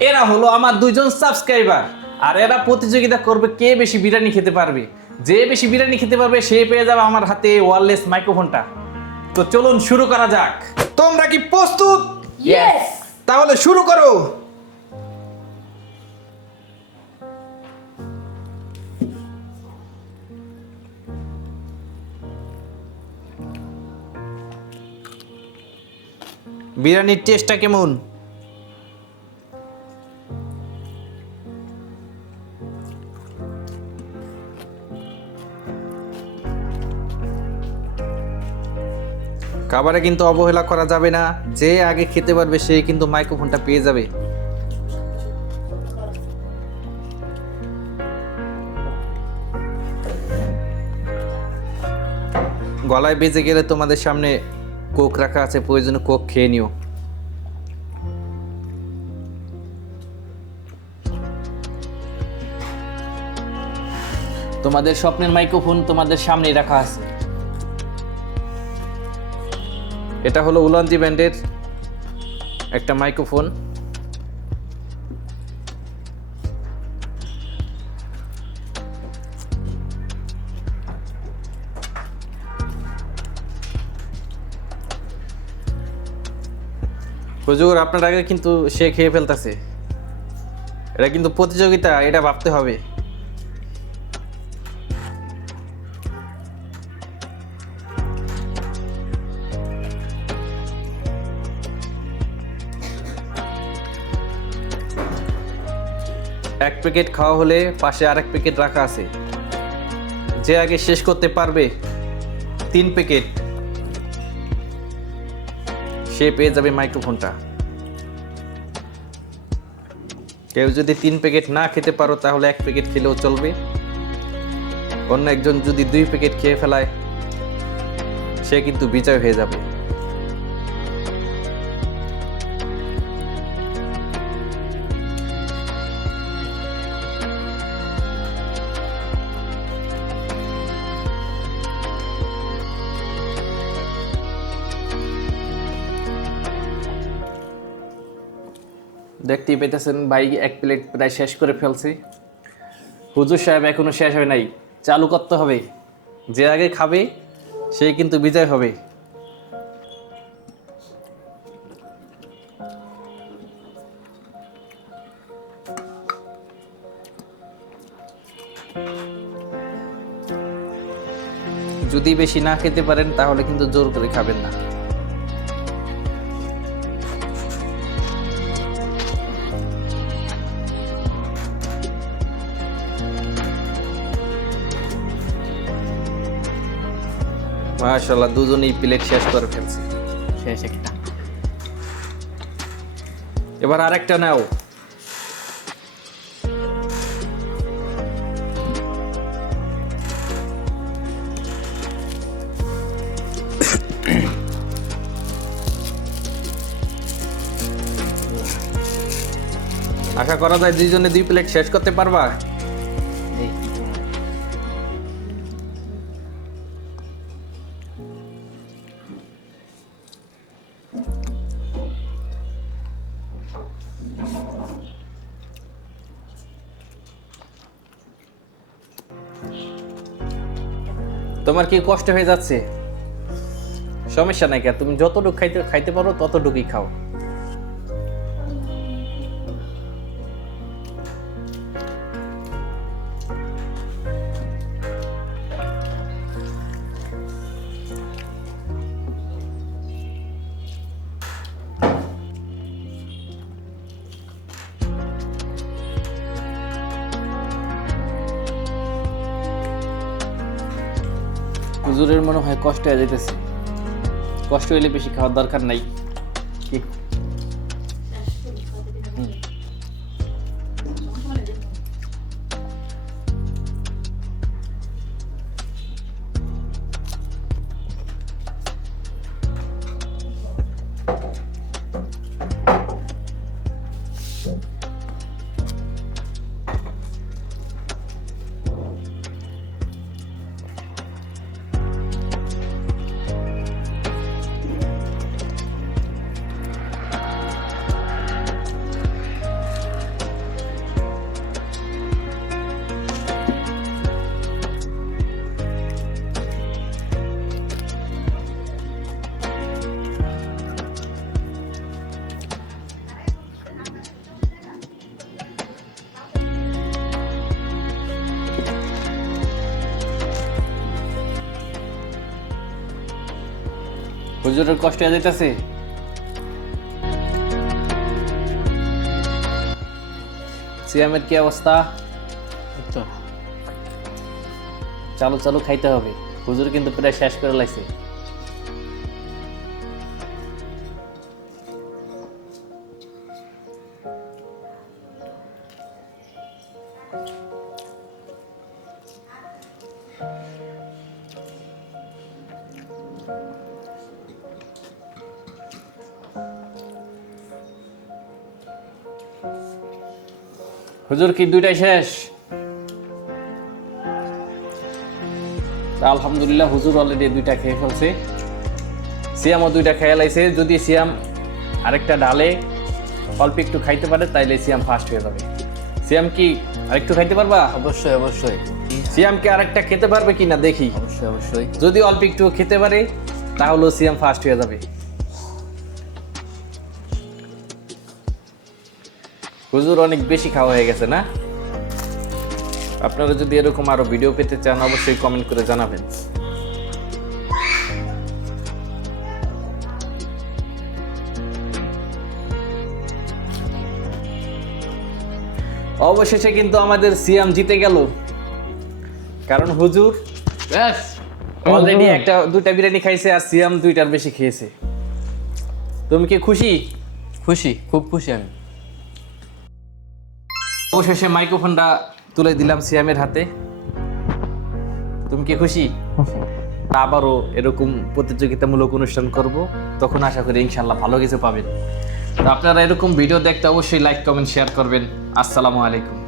এরা হলো আমার দুইজন সাবস্ক্রাইবার আর এরা প্রতিযোগিতা করবে কে বেশি বিরিয়ানি খেতে পারবে। যে বেশি বিরিয়ানি খেতে পারবে সে পেয়ে যাবে আমার হাতে ওয়ারলেস মাইক্রোফোনটা তো চলুন শুরু করা যাক। তোমরা কি প্রস্তুত? তাহলে শুরু করো। বিরিয়ানির টেস্টটা কেমন? খাবারে কিন্তু অবহেলা করা যাবে না। যে আগে খেতে পারবে, সে কিন্তু মাইক্রোফোনটা পেয়ে যাবে। গলায় বেজে গেলে তোমাদের সামনে কোক রাখা আছে, প্রয়োজনে কোক খেয়ে নিও। তোমাদের স্বপ্নের মাইক্রোফোন তোমাদের সামনেই রাখা আছে। এটা হলো উলানজি ব্র্যান্ডের একটা মাইক্রোফোন। হুজুর, আপনার আগে কিন্তু সে খেয়ে ফেলতেছে। এটা কিন্তু প্রতিযোগিতা, এটা ভাবতে হবে। এক প্যাকেট খাওয়া হলে পাশে আরেক প্যাকেট রাখা আছে। যে আগে শেষ করতে পারবে, তিন প্যাকেট। সে পেয়ে যাবে মাইক্রোফোনটা। কেউ যদি তিন প্যাকেট না খেতে পারো, তাহলে এক প্যাকেট খেলেও চলবে। অন্য একজন যদি দুই প্যাকেট খেয়ে ফেলায়, সে কিন্তু বিজয় হয়ে যাবে। দেখতেই পেতেছেন ভাই, এক প্লেট প্রায় শেষ করে ফেলছে। হুজুর সাহেব এখনও শেষ হয় নাই, চালু করতে হবে। যে আগে খাবে, সে কিন্তু বিজয় হবে। যদি বেশি না খেতে পারেন, তাহলে কিন্তু জোর করে খাবেন না। মাশাল্লাহ দুজনেই প্লেট শেষ করে ফেলছে। শেষ একটা। এবার আরেকটা নাও। আশা করা যায় দুইজনে দুই প্লেট শেষ করতে পারবা? তোমার কি কষ্ট হয়ে যাচ্ছে? সমস্যা নাই কে, তুমি যতটুকু খাইতে খাইতে পারো, ততটুকুই খাও। হুজুরের মনে হয় কষ্ট হয়ে যেতেছে কষ্ট হইলে বেশি খাওয়ার দরকার নাই। কি? হুজুরের কষ্ট হয়ে যাইতেছে। সিয়ামের কি অবস্থা? চালু চালু খাইতে হবে। হুজুর কিন্তু প্রায় শেষ করে লাইছে। হুজুর কি দুইটাই শেষ? আলহামদুলিল্লাহ হুজুর অলরেডি দুইটা খেয়ে ফেলছে। সিয়ামও দুইটা খেয়ে লাইছে। যদি সিয়াম আরেকটা ডালে অল্প একটু খাইতে পারে তাইলে সিয়াম ফার্স্ট হয়ে যাবে। সিয়াম কি আরেকটু খাইতে পারবা? অবশ্যই অবশ্যই। সিয়াম কি আরেকটা খেতে পারবে কিনা দেখি। অবশ্যই অবশ্যই। যদি অল্প একটু খেতে পারে তাহলেও সিয়াম ফার্স্ট হয়ে যাবে। হুজুর অনেক বেশি খাওয়া হয়ে গেছে না? আপনারা যদি এরকম আরও ভিডিও পেতে চান অবশ্যই কমেন্ট করে জানাবেন। অবশেষে কিন্তু আমাদের সিয়াম জিতে গেল। কারণ হুজুর ব্যাস। অলরেডি একটা দুইটা বিরিয়ানি খাইছে আর সিয়াম দুইটার বেশি খেয়েছে। তুমি কি খুশি? খুশি খুব খুশি আমি। অবশেষে মাইক্রোফোনটা তুলে দিলাম সিয়ামের হাতে। তুমি কি খুশি? আবারও এরকম প্রতিযোগিতামূলক অনুষ্ঠান করব। তখন আশা করি ইনশাল্লাহ ভালো কিছু পাবেন। তো আপনারা এরকম ভিডিও দেখতে অবশ্যই লাইক কমেন্ট শেয়ার করবেন। আসসালামু আলাইকুম।